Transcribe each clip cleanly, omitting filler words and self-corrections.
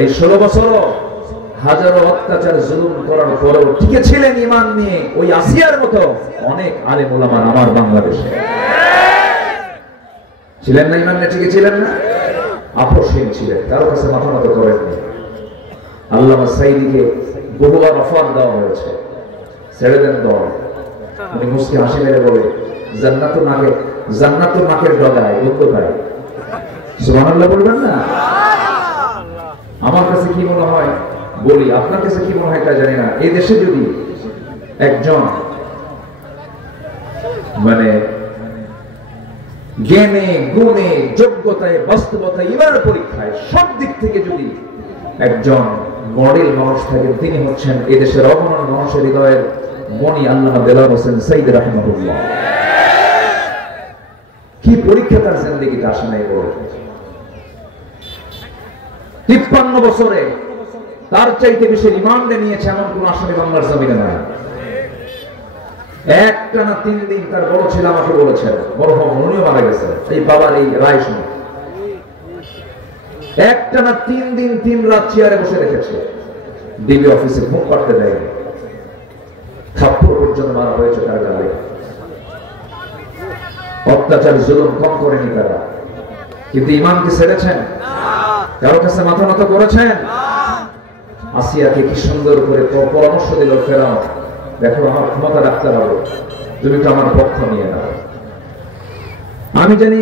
এই 16 বছর হাজারো অত্যাচার জুলুম করার পরেও টিকে ছিলেন ঈমান নিয়ে। ওই আসিয়ার মতো অনেক আলেম ওলামা আমার বাংলাদেশে ছিলেন না, ঈমান নিয়ে টিকে ছিলেন না, আপোষহীন ছিলেন, কারো কাছে মাথা নত করেননি। আল্লামা সাইদিকে বহুবার অফার দেওয়া হয়েছে, ছেড়ে দেন দল। উনি মুসকে হাসি মেরে বলে, জান্নাতুল নাকের ডগায় গন্ধ পায়। সুবহানাল্লাহ বলবেন না? আমার কাছে কি মনে হয় বলি, আপনার কাছে কি মনে হয় তা জানি না, এই দেশে যদি একজন মানে জ্ঞানে গুণে যোগ্যতায় বাস্তবতায় ঈমান পরীক্ষায় সব দিক থেকে যদি একজন মডেল মানুষ থাকেন, তিনি হচ্ছেন এদেশের অগণন মানুষের হৃদয়ের মনি আল্লামা দেলাওয়ার হোসেন সাইদ রাহিমাহুল্লাহ। কি পরীক্ষা তার জিন্দেগিতে আসে নাই বলে। 53 বছরে তার চাইতে বেশি রিমান্ডে নিয়েছে এমন কোন আসামি বাংলার জমিনে নাই। একটানা 3 দিন তার বড় ছেলে আমাকে বলেছেন, বড় হন উনিও মারা গেছেন এই বাবার এই রায় শুনে। একটানা 3 দিন 3 রাত চেয়ারে বসে রেখেছে, ডিবি অফিসে ঘুম পাড়তে দেয়নি, থাপ্পড় পর্যন্ত মারা হয়েছে তার গালে। অত্যাচার জুলুম কম করেনি তারা, কিন্তু ঈমানকে ছেড়েছেন? কারো কাছে মাথা নত করেছেন? আসিয়াকে কি সুন্দর করে পরামর্শ দিল ফেরাও, দেখো আমার ক্ষমতা রাখতে হবে, তুমি তো আমার পক্ষ নিয়ে নাও। আমি জানি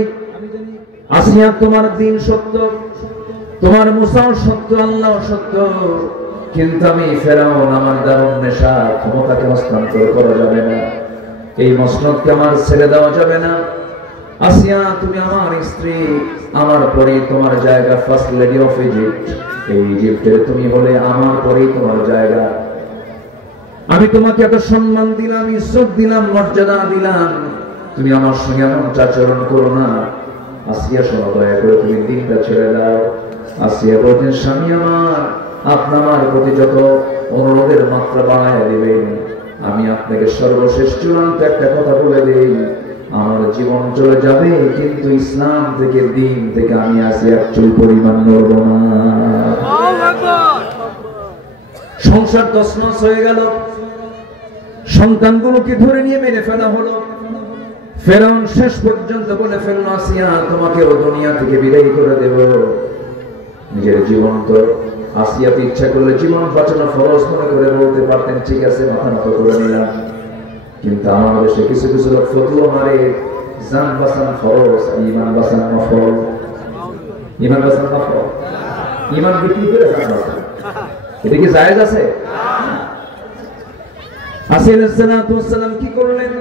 আসিয়া তোমার দিন সত্য, তোমার মুসাও সত্য, আল্লাহ সত্য, কিন্তু আমি ফেরাউন, আমার দারুণ নেশা, ক্ষমতাকে হস্তান্তর করা যাবে না, এই মসনদকে আমার ছেড়ে দেওয়া যাবে না। আসিয়া তুমি আমার স্ত্রী, আমার পরে তোমার জায়গা ফার্স্ট লেডি অফ ইজিপ্ট, এই ইজিপ্টের তুমি হলে আমার পরেই তোমার জায়গা। আমি তোমাকে এত সম্মান দিলাম, ইজ্জত দিলাম, মর্যাদা দিলাম, তুমি আমার সঙ্গে এমন আচরণ করো না। আসিয়া শোনো, দয়া করে তুমি দিনটা ছেড়ে দাও। আসিয়া বলছেন, স্বামী আমার, আপনি আমার প্রতি যত অনুরোধের মাত্রা বাড়াইয়া দিবেন, আমি আপনাকে সর্বশেষ চূড়ান্ত একটা কথা বলে দিই, আমার জীবন চলে যাবে কিন্তু ইসলাম থেকে, দিন থেকে আমি আসিয়া চুল পরিমাণ নড়ব না। সংসার তছনছ হয়ে গেল, সন্তানগুলোকে ধরে নিয়ে মেরে ফেলা হলো। ফেরাউন শেষ পর্যন্ত বলে ফেলল, আসিয়া তোমাকে ও দুনিয়া থেকে বিদায় করে দেব। নিজের জীবন তো আসিয়াতে ইচ্ছা করলে জীবন বাঁচানো ফরজ মনে করে বলতে পারতেন, ঠিক আছে মাথা নত করে নিলাম, কিন্তু আমাদের দেশে কিছু কিছু লোক ফতোয়া মারে, জান বাঁচান ফরজ, ঈমান বাঁচান নফল। ঈমান বাঁচান নফল, ঈমান বিক্রি করে জান বাঁচান, এটা কি জায়েজ আছে? আসিয়া আলাইহিস সালাম কি করলেন?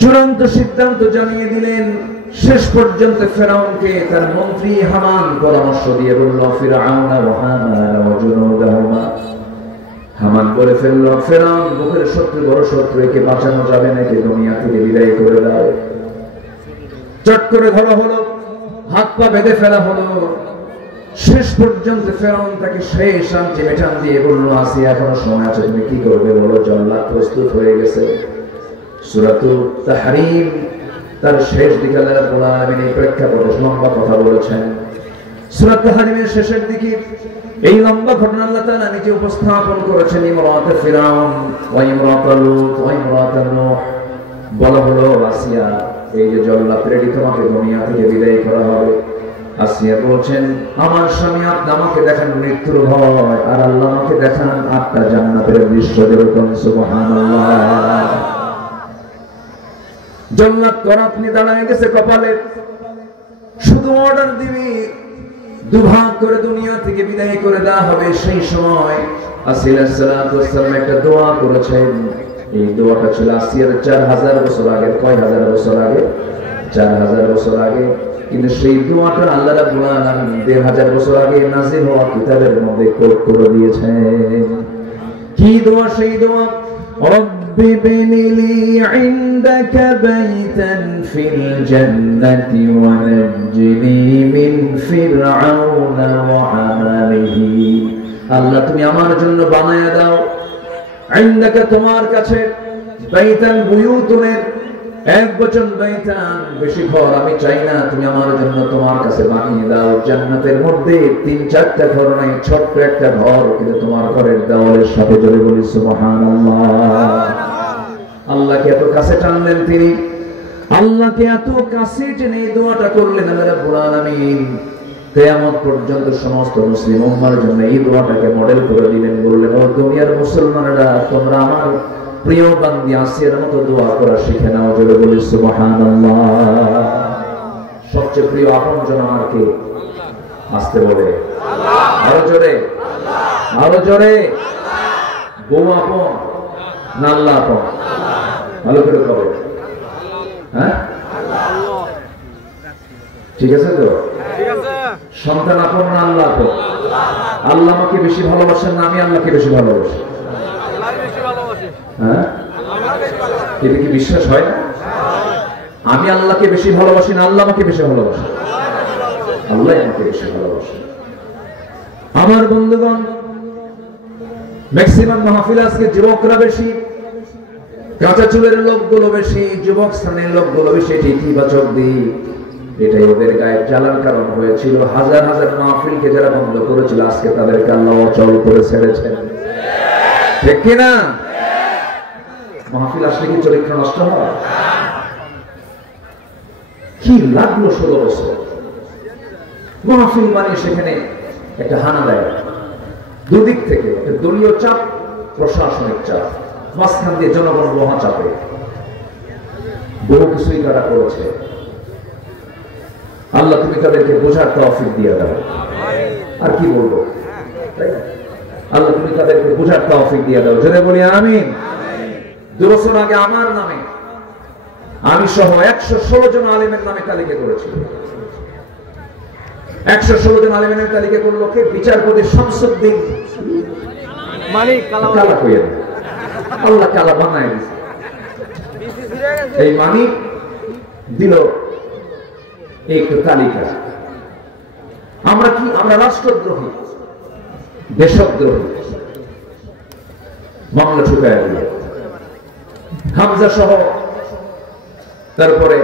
চূড়ান্ত সিদ্ধান্ত জানিয়ে দিলেন। শেষ পর্যন্ত ফেরাউনকে তার মন্ত্রী হামান পরামর্শ দিয়ে বলল, ফিরআউনা ওয়া হামানা ওয়া জুনুদাহুমা, হামান বলে ফেলল, ফেরাউন মুখের শত্রু, বড় শত্রু, একে বাঁচানো যাবে না, একে দুনিয়া থেকে বিদায় করে দাও। চট করে ধরা হলো, হাত পা বেঁধে ফেলা হলো। শেষ পর্যন্ত ফেরাউন তাকে শেষ আলটিমেটাম দিয়ে বলল, আসিয়া এখনো সময় আছে, তুমি কি করবে বলো, জল্লাদ প্রস্তুত হয়ে গেছে। সূরাতুত তাহরীম তার শেষ দিকে আল্লাহ রাব্বুল আলামিন এই প্রেক্ষাপটে লম্বা কথা বলেছেন। সূরা তাহরীমের শেষের দিকে এই লম্বা ঘটনা আল্লাহ তাআলা নিজে উপস্থাপন করেছেন। ইমরাত ফিরাউন ওয়া ইমরাত লূত ওয়া ইমরাত নূহ, বলা হলো, আসিয়া এই যে জল্লাদ রেডি, তোমাকে দুনিয়া থেকে বিদায় করা হবে। আসিয়া বলছেন, আমার স্বামী, আপনি আমাকে দেখান মৃত্যুর ভয়, আর আল্লাহ আমাকে দেখান আটটা জান্নাতের দৃশ্য। যেরকম সুবহানাল্লাহ। জল্লাদ করাতনি দাঁড়ায় গেছে কপালে, শুধু অর্ডার দিবি, দুভাগ করে দুনিয়া থেকে বিদায় করে দেওয়া হবে। সেই সময় আসিয়া আলাইহিস সালাম একটা দোয়া করেছেন। এই দোয়াটা ছিল আসিয়ার 4000 বছর আগে। কয় হাজার বছর আগে? 4000 বছর আগে। কিন্তু সেই দোয়াটা আল্লাহ রাব্বুল আলামিন 1500 বছর আগে নাযিল হওয়া কিতাবের মধ্যে কোট করে দিয়েছেন। কি দোয়া? সেই দোয়া, রব্বি বিনিলি ইনদাকা বাইতান ফিল জান্নাতি ওয়া নাজ্জিনি মিন ফিরআউনা ওয়া আমালিহি। আল্লাহ তুমি আমার জন্য বানায়া দাও, ইনদাকা তোমার কাছে, বাইতান বুয়ুতুনের এক বচন বাইতান বেশি ঘর আমি চাই না, তুমি আমার জন্য তোমার কাছে বানিয়ে দাও। জান্নাতের মধ্যে ৩-৪টা ঘর নাই, ছোট্ট একটা ঘর, কিন্তু তোমার ঘরের দেওয়ালের সাথে জোরে বলি সুবহানাল্লাহ। আল্লাহকে এত কাছে টানলেন তিনি, আল্লাহকে এত কাছে টেনে দোয়াটা করলেন আল্লাহ রাব্বুল আলামিন। কিয়ামত পর্যন্ত সমস্ত মুসলিম উম্মার জন্য এই দোয়াটাকে মডেল করে দিলেন। বললেন, ও দুনিয়ার মুসলমানেরা, তোমরা আমার প্রিয় বান্দি আসিয়ার মতো দোয়া করা শিখে নাও। জোরে বলি সুবহানাল্লাহ। সবচেয়ে প্রিয় আপনজন আমার কে? আসতে বলে আল্লাহ। আরো জোরে আল্লাহ। আরো জোরে আল্লাহ। বউ আপন না আল্লাহ আপন? ভালো করে কবে? হ্যাঁ, ঠিক আছে তো? সন্তান আপন না আল্লাহ আপন? আল্লাহ আমাকে বেশি ভালোবাসেন না আমি আল্লাহকে বেশি ভালোবাসি? হ্যাঁ, এটা কি বিশ্বাস হয় না? আমি আল্লাহকে বেশি ভালোবাসি না আল্লাহ আমাকে বেশি ভালোবাসে? আল্লাহ আমাকে বেশি ভালোবাসে। আমার বন্ধুগণ, ম্যাক্সিমাম মাহফিল আজকে যুবকরা বেশি, কাঁচা চুলের লোকগুলো বেশি, যুবক স্থানের লোকগুলো বেশি। এটি ইতিবাচক দিক, এটাই ওদের গায়ে জ্বালার কারণ হয়েছিল। হাজার হাজার মাহফিলকে যারা বন্ধ করেছিল, আজকে তাদেরকে আল্লাহ অচল করে ছেড়েছেন, ঠিক কিনা? মাহফিল আসলে কি চরিত্র নষ্ট হয়? কি লাগলো 16 বছর মাহফিল মানে সেখানে একটা হানা দেয় দুদিক থেকে, দলীয় চাপ, প্রশাসনিক চাপ, মাঝখান দিয়ে জনগণ মহা চাপে বহু কিছুই তারা করেছে। আল্লাহ তুমি তাদেরকে বোঝার তৌফিক দিয়ে দাও। আর কি বলবো, আল্লাহ তুমি তাদেরকে বোঝার তৌফিক দিয়ে দাও। জোরে বলি আমিন। 2 বছর আগে আমার নামে, আমি সহ 116 জন আলেমের নামে তালিকা করেছি। 116 জন আলেমের তালিকা করলো কে? বিচারপতি শামসুদ্দিন মানিক কালা কইয়েন। আল্লাহ কালা বানায় দিয়েছে। এই মানিক দিল এই তালিকা। আমরা কি? আমরা রাষ্ট্রদ্রোহী, দেশদ্রোহী, মামলা ঠুকায় দিল। হামজা সহ, তারপরে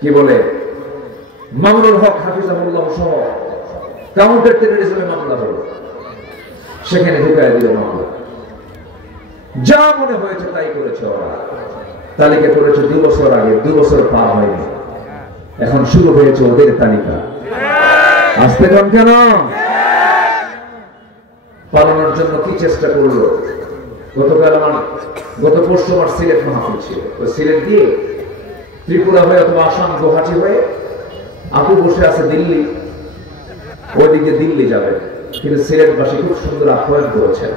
কি বলে মামুনুল হক হাফিজাহুল্লাহ সহ কাউন্টার টেররিজমে মামলা হলো, সেখানে ঢুকায় দিল মামলা। যা মনে হয়েছে তাই করেছে ওরা। তালিকা করেছে 2 বছর আগে, 2 বছর পার হয়নি, এখন শুরু হয়েছে ওদের তালিকা। আসতে কম কেন? পালানোর জন্য কি চেষ্টা করলো? গতকাল গত পরশু আমার সিলেট মাহফিল ছিল। ওই সিলেট দিয়ে ত্রিপুরা হয়ে অথবা আসাম গুয়াহাটি হয়ে আপু বসে আছে দিল্লি, ওইদিকে দিল্লি যাবে, কিন্তু সিলেটবাসী খুব সুন্দর আপ্যায়ন করেছেন,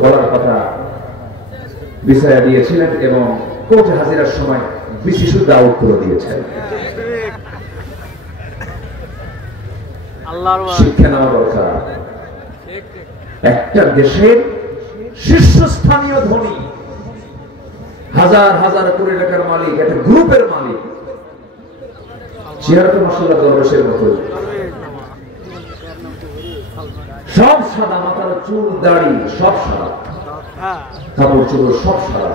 বলার কথা বিছায়া দিয়েছিলেন এবং কোর্টে হাজিরার সময় বিশেষ দাওয়াত করে দিয়েছেন। শিক্ষা নেওয়া দরকার। একটা দেশের শীর্ষস্থানীয় ধনী, হাজার হাজার কোটি টাকার মালিক, একটা গ্রুপের মালিক, চেহারা তো মাশাআল্লাহ দরবেশের মতো, সব সাদা, মাথার চুল দাড়ি সব সাদা, কাপড় চোপড় সব সাদা।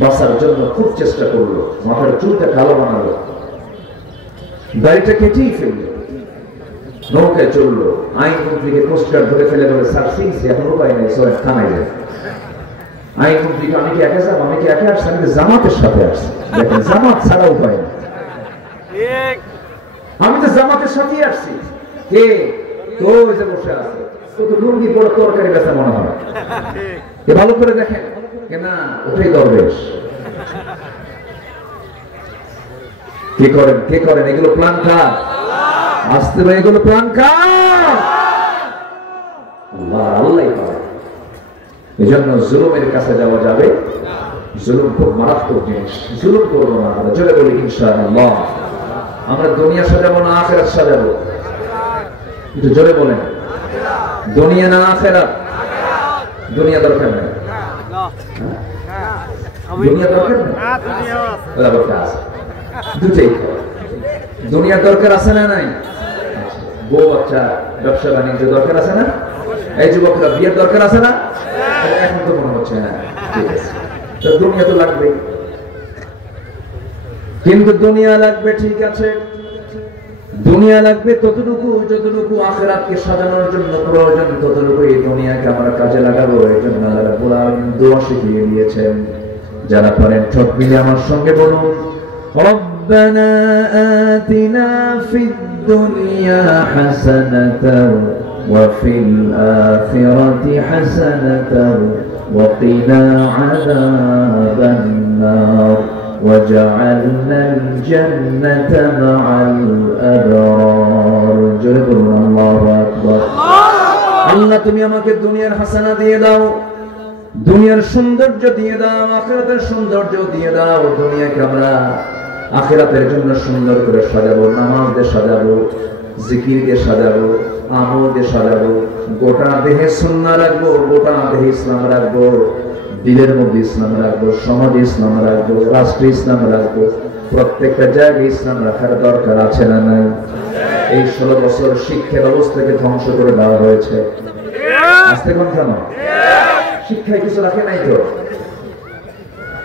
বাঁচার জন্য খুব চেষ্টা করলো, মাথার চুলটা কালো বানালো, দাড়িটা কেটেই ফেললো, নৌকায় চললো। আইনমন্ত্রীকে কোস্টগার্ড ধরে ফেলে বলে, স্যার সিংসি এখন উপায় নেই, সবাই থানায় যায়। আইনমন্ত্রীকে, আমি কি একা যাবো? আমি কি একা আসছি? আমি জামাতের সাথে আসছি। দেখেন, জামাত ছাড়া উপায় নেই, আমি তো জামাতের সাথেই আসছি। কে? তো ওই যে বসে আছে, তো লুঙ্গি পরে তরকারি বেচা মনে হয়। ভালো করে দেখেন না, ওটাই দরবেশ। কে করেন? কে করেন? এগুলো প্ল্যান কার? আসতে ভাই, এগুলো প্ল্যান কার? আল্লাহ, আল্লাহই পারে। এজন্য জুলুমের কাছে যাওয়া যাবে, জুলুম খুব মারাত্মক জিনিস, জুলুম করবো না আমরা। জোরে বলি ইনশাআল্লাহ। আমরা দুনিয়া সাজাবো না আখিরাত সাজাবো? একটু জোরে বলেন, দুনিয়া না আখিরাত? দুনিয়া দরকার নেই, দুনিয়া দরকার নেই, দুটাই। দুনিয়া দরকার আছে না নাই? বউ বাচ্চা, ব্যবসা বাণিজ্য দরকার আছে না? এই যুবকরা বিয়ের দরকার আছে না? এখন তো মনে হচ্ছে হ্যাঁ ঠিক আছে, তো দুনিয়া তো লাগবেই। কিন্তু দুনিয়া লাগবে, ঠিক আছে, দুনিয়া লাগবে ততটুকু যতটুকু আখিরাতকে সাজানোর জন্য প্রয়োজন, ততটুকু এই দুনিয়াকে আমরা কাজে লাগাবো। এই জন্য আল্লাহ রাব্বুল আলামিন দোয়া শিখিয়ে দিয়েছেন। যারা পারেন সব মিলে আমার সঙ্গে বলুন, রব্বানা আতিনা ফিদ দুনিয়া হাসানাতাও ওয়া ফিল আখিরাতি হাসানাতাও ওয়া কিনা আযাবান নার وجعلنا الجنة مع الأبرار। জোরে বলুন আল্লাহু আকবার। আল্লাহ তুমি আমাকে দুনিয়ার হাসানা দিয়ে দাও, দুনিয়ার সৌন্দর্য দিয়ে দাও, আখিরাতের সৌন্দর্য দিয়ে দাও। দুনিয়াকে আমরা আখিরাতের জন্য সুন্দর করে সাজাবো, নামাজ দিয়ে সাজাবো, জিকির দিয়ে সাজাবো, আমল দিয়ে সাজাবো, গোটা দেহে সুন্নাহ রাখবো, গোটা দেহে ইসলাম রাখবো, দিলের মধ্যে ইসলাম রাখবো, সমাজে ইসলাম রাখবো, রাষ্ট্রে ইসলাম রাখবো। প্রত্যেকটা জায়গায় ইসলাম রাখার দরকার আছে না নাই? এই 16 বছর শিক্ষা ব্যবস্থাকে ধ্বংস করে দেওয়া হয়েছে। আসতে কোন কেন? শিক্ষায় কিছু রাখে নাই তো,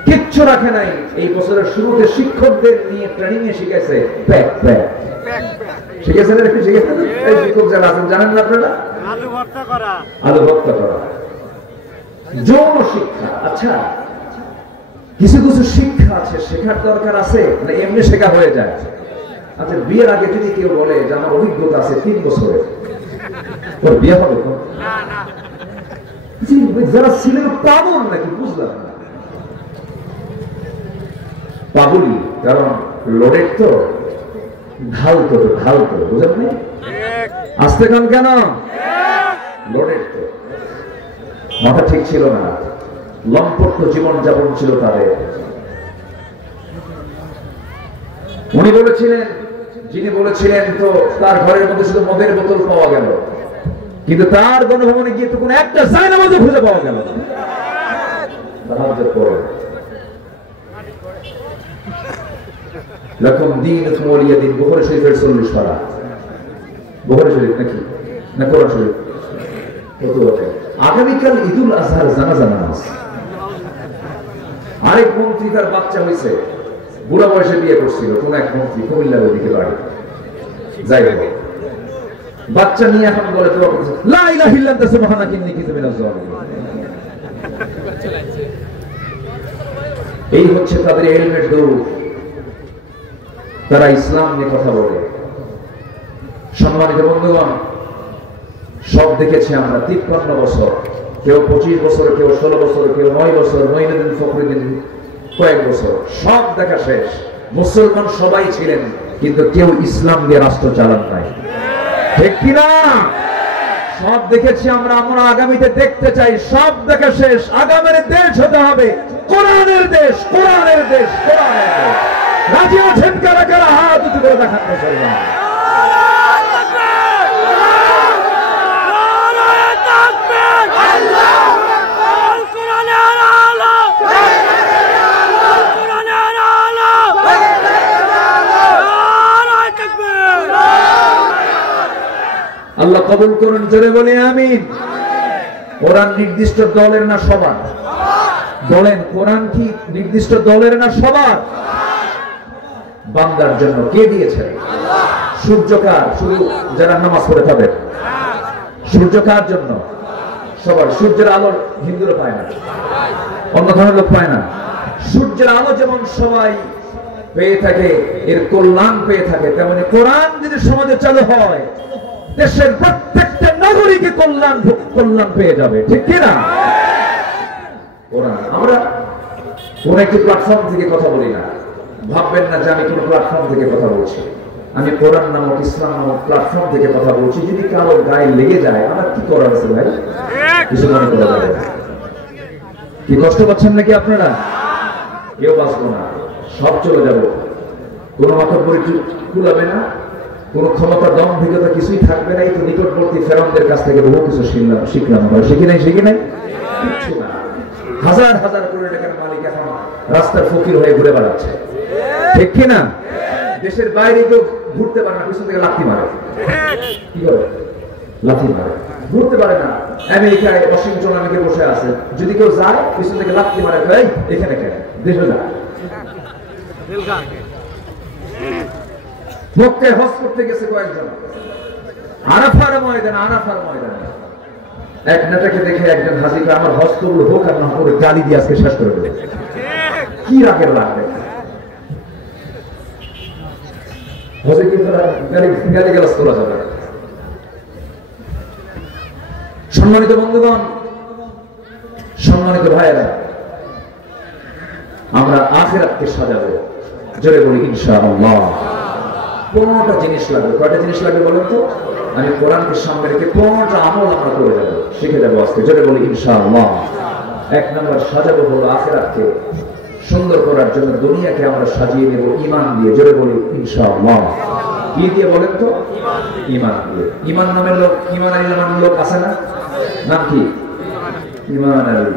কিচ্ছু রাখে নাই। এই বছরের শুরুতে শিক্ষকদের নিয়ে ট্রেনিং এ শিখাইছে প্যাক প্যাক, শিখেছেন? একটু শিখেছেন? এই শিক্ষক যারা আছেন জানেন না আপনারা? আলু ভর্তা করা, আলু ভর্তা করা, যৌন শিক্ষা। আচ্ছা, কিছু কিছু শিক্ষা আছে শেখার দরকার আছে না এমনি শেখা হয়ে যায়? আচ্ছা, বিয়ের আগে যদি কেউ বলে যে আমার অভিজ্ঞতা আছে 3 বছরে, তোর বিয়ে হবে তো? যারা ছিলেন পাগল নাকি বুঝলাম না। পাগলি, কারণ লোডেড তো, ঢালতো তো, ঢালতো, বুঝলেন না? আসতে কান কেন? লোডেড তো, মাথা ঠিক ছিল না, লম্পট জীবন যাপন ছিল তাদের। উনি বলেছিলেন, যিনি বলেছিলেন, তো তার ঘরের মধ্যে শুধু মদের বোতল পাওয়া গেল, কিন্তু তার গণভবনে গিয়ে তো কোনো একটা জায়নামাজও খুঁজে পাওয়া গেল না। লাকুম দীনুকুম ওয়ালিয়া দীন, বুখারী শরীফের 40 পারা। বুখারী শরীফ নাকি না কোরআন শরীফ? কত আছে? আগামীকাল ঈদুল আজহার জানাজা নামাজ। আরেক মন্ত্রী তার বাচ্চা হয়েছে, বুড়া বয়সে বিয়ে করছিল কোন এক মন্ত্রী, কুমিল্লার ওদিকে বাড়ি। যাই হোক, বাচ্চা নিয়ে এখন বলে দোয়া করছে, লা ইলাহা ইল্লাল্লাহ সুবহানাকা ইন্নী কুনতু মিনাজ জালিমিন। এই হচ্ছে তাদের হেলমেট দৌড়। তারা ইসলাম নিয়ে কথা বলে। সম্মানিত বন্ধুগণ, সব দেখেছি আমরা 53 বছর, কেউ 25 বছর, কেউ 16 বছর, কেউ 9 বছর, মঈনুদ্দিন ফখরুদ্দিন কয়েক বছর, সব দেখা শেষ। মুসলমান সবাই ছিলেন, কিন্তু কেউ ইসলাম দিয়ে রাষ্ট্র চালান নাই, ঠিক কিনা? সব দেখেছি আমরা, আমরা আগামীতে দেখতে চাই। সব দেখা শেষ, আগামীর দেশ হতে হবে কোরআনের দেশ, কোরআনের দেশ, কোরআনের দেশ। রাজি আছেন কারা কারা? হাত উঁচু করে দেখান মুসলমান। আল্লাহ কবুল করুন, জোরে বলি আমিন। কোরআন নির্দিষ্ট দলের না সবার? বলেন, কোরআন কি নির্দিষ্ট দলের না সবার? বান্দার জন্য। কে দিয়েছেন? সূর্যকার, শুধু যারা নামাজ পড়ে তাদের। সূর্যকার জন্য সবার। সূর্যের আলো হিন্দুরা পায় না, অন্য ধরনের লোক পায় না। সূর্যের আলো যেমন সবাই পেয়ে থাকে, এর কল্যাণ পেয়ে থাকে, তেমনি কোরআন যদি সমাজে চালু হয়, দেশের প্রত্যেকটা নাগরিকে কল্যাণ পেয়ে যাবে, ঠিক কিনা? কোরআন। আমরা কোন একটি প্ল্যাটফর্ম থেকে কথা বলি না, ভাববেন না যে আমি কোন প্ল্যাটফর্ম থেকে কথা বলছি। আমি কোরআন নামক, ইসলাম নামক প্ল্যাটফর্ম থেকে কথা বলছি। যদি কারো গায়ে লেগে যায়, আমার কি করার আছে ভাই? কিছু মনে করা যাবে না। কি কষ্ট পাচ্ছেন নাকি আপনারা? কেউ বাঁচবো না, সব চলে যাব। কোন মাতব্বরি কুলাবে না, কোন ক্ষমতা, দম্ভিকতা কিছুই থাকবে না। এই তো নিকটবর্তী ফেরাউনদের কাছ থেকে বহু কিছু শিখলাম। শিখি নাই কিচ্ছু না। হাজার হাজার কোটি টাকার মালিক এখন রাস্তার ফকির হয়ে ঘুরে বেড়াচ্ছে, ঠিক কিনা? দেশের বাইরে তো ঘুরতে পারে না, পিছন থেকে লাথি মারে। কি করে? লাথি মারে, ঘুরতে পারে না। আমেরিকায় ওয়াশিংটন আমেরিকা বসে আছে, যদি কেউ যায় পিছন থেকে লাথি মারে, এখানে কেন? দেশে যা, মক্কায় হজ করতে গেছে কয়েকজন, আরাফার ময়দানে এক নেতাকে দেখে একজন হাজি কয়, আমার হজ কবুল হোক আর না হোক, গালি দিয়ে আজকে শেষ করে দেবে। কি রাগের লাগবে হজে, কিন্তু গালি গালাজ করা যাবে। সম্মানিত বন্ধুগণ, সম্মানিত ভাইয়েরা, আমরা আখিরাতকে সাজাবো, জোরে বলি ইনশাআল্লাহ। 15টা জিনিস লাগবে। কয়টা জিনিস লাগবে বলেন তো? আমি কোরআনকে সামনে রেখে 15টা আমল আমরা করে যাবো, শিখে যাবো আজকে, জোরে বলি ইনশাআল্লাহ। 1 নম্বর সাজাবো হলো আখিরাতকে সুন্দর করার জন্য দুনিয়াকে আমরা সাজিয়ে নেব ঈমান দিয়ে, জোরে বলি ইনশাআল্লাহ। কি দিয়ে বলেন তো? ঈমান দিয়ে। ঈমান নামের লোক, ঈমান আলী নামের লোক আছে না? নাম কি? ঈমান আলী,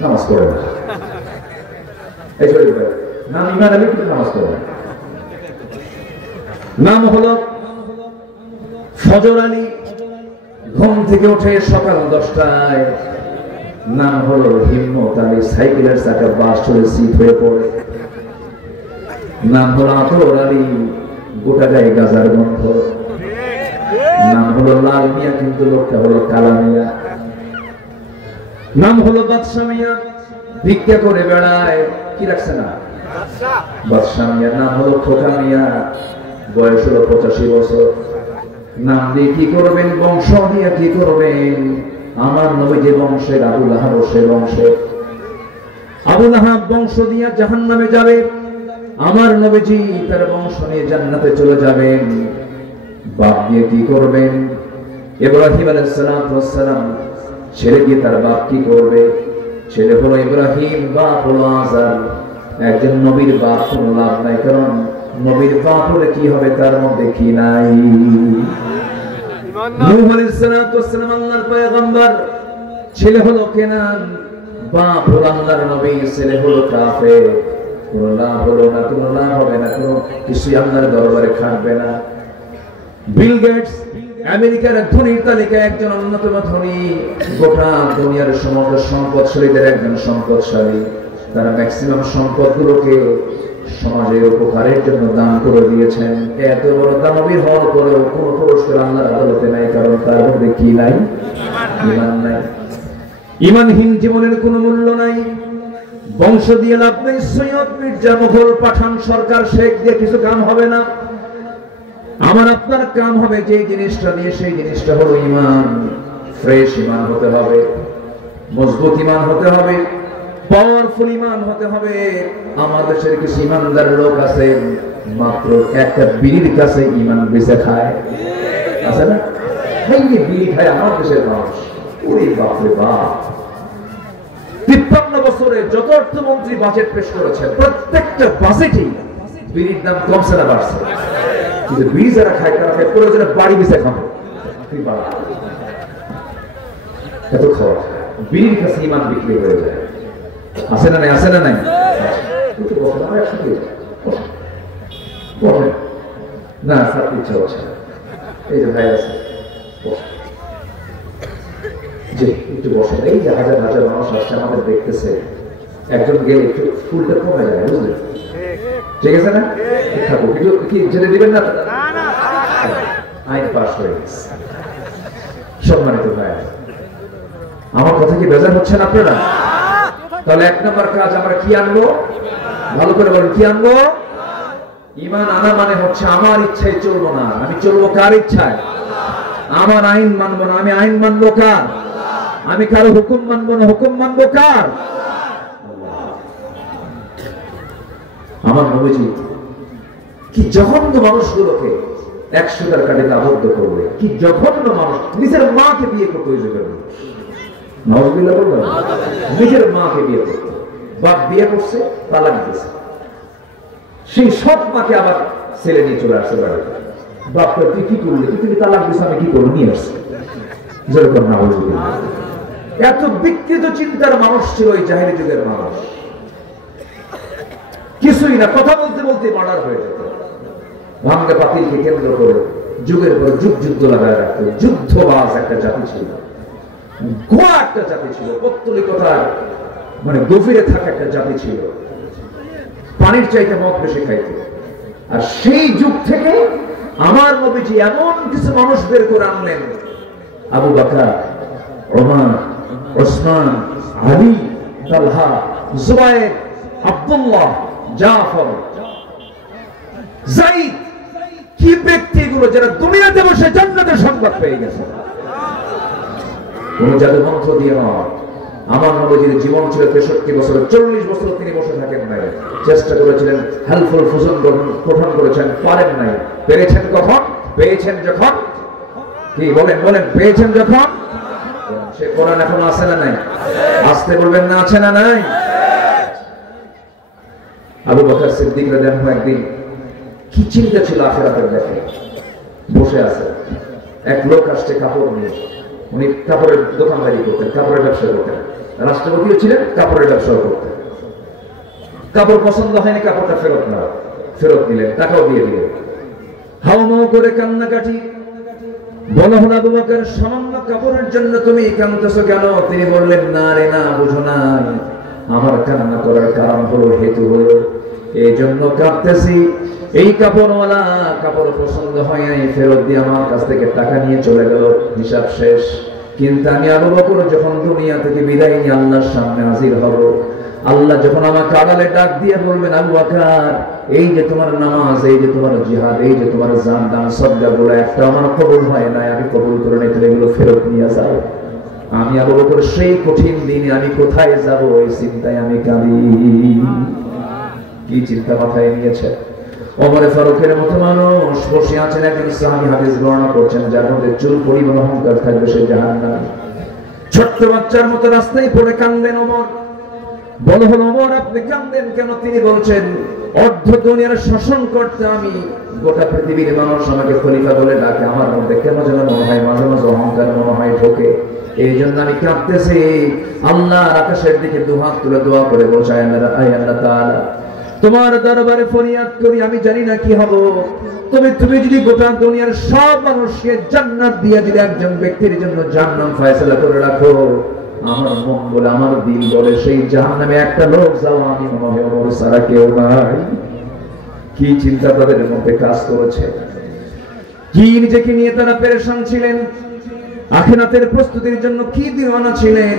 নামাজ পড়ে না। এই সরি ভাই, নাম ঈমান আলী কিন্তু নামাজ পড়ে না। নাম হলো ফজর আলী, ঘুম থেকে ওঠে সকাল 10টায়। নাম হলো হিম্মত আলী, সাইকেলের চাকা বাস চলে শীত হয়ে পড়ে। নাম হলো আতর আলী, গোটা গায়ে গাজার গন্ধ। নাম হলো লাল মিয়া, কিন্তু লোকটা হলো কালা মিয়া। নাম হলো বাদশা মিয়া, ভিক্ষা করে বেড়ায়। কি রাখছে না? বাদশা মিয়া। নাম হলো খোকা মিয়া, বয়স হলো 85 বছর। নাম দিয়ে কি করবেন? বংশ দিয়ে কি করবেন? আমার নবী যে বংশের, আবু লাহাব সে বংশে। আবু লাহাব বংশ দিয়ে জাহান্নামে যাবে, আমার নবীজি তার বংশ নিয়ে জান্নাতে চলে যাবেন। বাপ দিয়ে কি করবেন? ইব্রাহিম আলাইহিস সালাম ছেলে দিয়ে তার বাপ কি করবে? ছেলে হলো ইব্রাহিম, বাপ হলো আজার। একজন নবীর বাপ কোনো লাভ নাই, কারণ নবীর বাপ হলে কি হবে তার মধ্যে কি নাই। নূহ আলাইহিস সালাম আল্লাহর পয়গম্বর, ছেলে হলো কেনান, বাপ হলো আল্লাহর নবী, ছেলে হলো কাফের। কোনো লাভ হলো না, কোনো লাভ হবে না, কোনো কিছুই আল্লাহর দরবারে খাটবে না। বিল গেটস আমেরিকার ধনীর তালিকায় একজন অন্যতম ধনী, গোটা দুনিয়ার সমগ্র সম্পদশালীদের একজন সম্পদশালী। তারা ম্যাক্সিমাম সম্পদগুলোকে সমাজের উপকারের জন্য দান করে দিয়েছেন। এত বড় দানবীর হওয়ার পরেও কোনো পুরস্কার আল্লাহর আদালতে নাই, কারণ তার মধ্যে কি নাই? ঈমান নাই। ঈমানহীন জীবনের কোনো মূল্য নাই। বংশ দিয়ে লাভ নেই। সৈয়দ মির্জা, মুঘল, পাঠান, সরকার, শেখ দিয়ে কিছু কাম হবে না। আমার আপনার কাম হবে যে জিনিসটা দিয়ে, সেই জিনিসটা হলো ঈমান। ফ্রেশ ঈমান হতে হবে, মজবুত ঈমান হতে হবে, পাওয়ারফুল ঈমান হতে হবে। আমার দেশের কিছু ঈমানদার লোক আছে, মাত্র একটা বিড়ির কাছে ঈমান বেঁচে খায়, আছে না? খাইয়ে বিড়ি খায় আমার দেশের মানুষ। ওরে বাপরে বাপ! 53 বছরে যত অর্থমন্ত্রী বাজেট পেশ করেছেন, প্রত্যেকটা বাজেটেই বিড়ির দাম কমছে না বাড়ছে। কিন্তু বিড়ি যারা খায় তারা খায় প্রয়োজনে বাড়ি বেঁচে খাবে। এত খাওয়া, বিড়ির কাছে ঈমান বিক্রি হয়ে যায়। আছে না নাই? আছে না নাই? না, ছাড়তে ইচ্ছা হচ্ছে। এই যে ভাই আছে, যে একটু বসেন। এই যে হাজার হাজার মানুষ আসছে আমাদের দেখতেছে, একজন গেলে একটু ফুলটা কমে যায়, বুঝলেন? ঠিক আছে না? থাকুক, কিন্তু কি জেনে দিবেন না? আইন পাস হয়ে গেছে। সম্মানিত ভাই, আমার কথা কি বেজার হচ্ছেন আপনারা? তাহলে 1 নম্বর কাজ আমরা কি আনবো? ভালো করে বলুন, কি আনবো? ঈমান আনা মানে হচ্ছে আমার ইচ্ছায় চলবো না, আমি চলবো কার ইচ্ছায়? আমার আইন মানবো না, আমি আইন মানবো কার? আমি কারো হুকুম মানবো না, হুকুম মানবো কার? আমার নবীজি কি জঘন্য মানুষগুলোকে 100টার কাঠিতে আবদ্ধ করবে। কি জঘন্য মানুষ! নিজের মাকে বিয়ে করতে ওই যুগের মানুষ, নাউযুবিল্লাহ বলবেন, নিজের মাকে বিয়ে করতে। বাপ বিয়ে করছে, তালাক দিয়েছে, সেই সৎ মাকে আবার ছেলে নিয়ে চলে আসছে বাড়িতে। বাপকে তুই কি করলি? তুমি তালাক দিয়েছ, আমি কি করবো? নিয়ে আসছে। যেরকম নাউযুবিল্লাহ। এত বিকৃত চিন্তার মানুষ ছিল ওই জাহেলি যুগের মানুষ। কিছুই না, কথা বলতে বলতে মার্ডার হয়ে যেত। ভাঙ্গা পাতিলকে কেন্দ্র করে যুগের পর যুগ যুদ্ধ লাগায় রাখতো। যুদ্ধবাজ একটা জাতি ছিল, গোয়া একটা জাতি ছিল, পৌত্তলিকতার মানে গভীরে থাকা একটা জাতি ছিল। পানির চাইতে মদ বেশি খাইত। আর সেই যুগ থেকে আমার নবীজি এমন কিছু মানুষ বের করে আনলেন, আবু বকর, ওমর, ওসমান, আলী, তালহা, জুবায়ের, আব্দুল্লাহ, জাফর, যায়েদ, কি ব্যক্তিগুলো যারা দুনিয়াতে বসে জান্নাতের সংবাদ পেয়ে গেছে। কোন জাদু মন্ত্র দিয়ে নয়। আমার নবীজির জীবন ছিল 63 বছর, 40 বছর তিনি বসে থাকেন নাই। চেষ্টা করেছিলেন, হেল্পফুল ফুজন গঠন করেছেন, পারেন নাই। পেরেছেন কখন? পেয়েছেন যখন। কি বলেন বলেন, পেয়েছেন যখন। সে কোরআন এখন আছে না নাই? আসতে বলবেন না, আছে না নাই? আবু বকর সিদ্দিক রাদিয়াল্লাহু আনহু একদিন কি চিন্তা ছিল আখিরাতের ব্যাপারে, বসে আছে। এক লোক আসছে কাপড় নিয়ে, উনি কাপড়ের দোকানদারি করতেন, কাপড়ের ব্যবসা করতেন, রাষ্ট্রপতিও ছিলেন, কাপড়ের ব্যবসাও করতেন। কাপড় পছন্দ হয়নি, কাপড়টা ফেরত নিলেন, টাকাও দিয়ে দিলেন। হাওমাও করে কান্নাকাটি। বলা হলো, আবু বকর, সামান্য কাপড়ের জন্য তুমি কাঁদতেছো কেন? তিনি বললেন, না রে না, বুঝো না, আমার কান্না করার কারণ হলো, হেতু হলো, এই জন্য কাঁদতেছি। এই কাপড়ওয়ালা কাপড় পছন্দ হয় নাই, ফেরত দিয়ে আমার কাছ থেকে টাকা নিয়ে চলে গেল, হিসাব শেষ। কিন্তু আমি আবু বকর যখন দুনিয়া থেকে বিদায় নিয়ে আল্লাহর সামনে হাজির হব, আল্লাহ যখন আমাকে আড়ালে ডাক দিয়ে বলবেন, আবু বকর, এই যে তোমার নামাজ, এই যে তোমার জিহাদ, এই যে তোমার জান দান সদকাগুলো একটা আমার কবুল হয় না, আমি কবুল করে নাই, তাহলে এগুলো ফেরত নিয়ে যাও। আমি আবু বকর সেই কঠিন দিনে আমি কোথায় যাব, এই চিন্তায় আমি কাঁদি। কি চিন্তা মাথায় নিয়েছে? ওমরে ফারুকের মতো মানুষ বসে আছেন, একজন সাহাবী হাদিস বর্ণনা করছেন, যার মধ্যে চুল পরিমাণ অহংকার থাকবে, সে জাহান্নামী। ছোট্ট বাচ্চার মতো রাস্তায় পড়ে কাঁদলেন ওমর। বলা হলো, ওমর, আপনি কাঁদেন কেন? তিনি বলছেন, অর্ধ দুনিয়ার শাসন করতে আমি, গোটা পৃথিবীর মানুষ আমাকে খলিফা বলে ডাকে, আমার মধ্যে কেন যেন মনে হয় মাঝে মাঝে অহংকার মনে হয় ঢোকে, এই জন্য আমি কাঁদতেছি। আল্লাহ আকাশের দিকে দুহাত তুলে দোয়া করে বলছে, আল্লাহ তাআলা, তোমার দরবারে ফরিয়াদ করি, আমি জানি না কি হবো, তুমি যদি গোটা দুনিয়ার সব মানুষকে জান্নাত দিয়ে যদি একজন ব্যক্তির জন্য জাহান্নাম ফয়সালা করে রাখো, আমার মন বলে, আমার দিল বলে, সেই জাহান্নামে একটা লোক যাও, আমি মনে হয় ওমর ছাড়া কেউ নাই। কি চিন্তা তাদের মধ্যে কাজ করেছে, কি নিজেকে নিয়ে তারা পেরেশান ছিলেন, আখিরাতের প্রস্তুতির জন্য কি দিওয়ানা ছিলেন।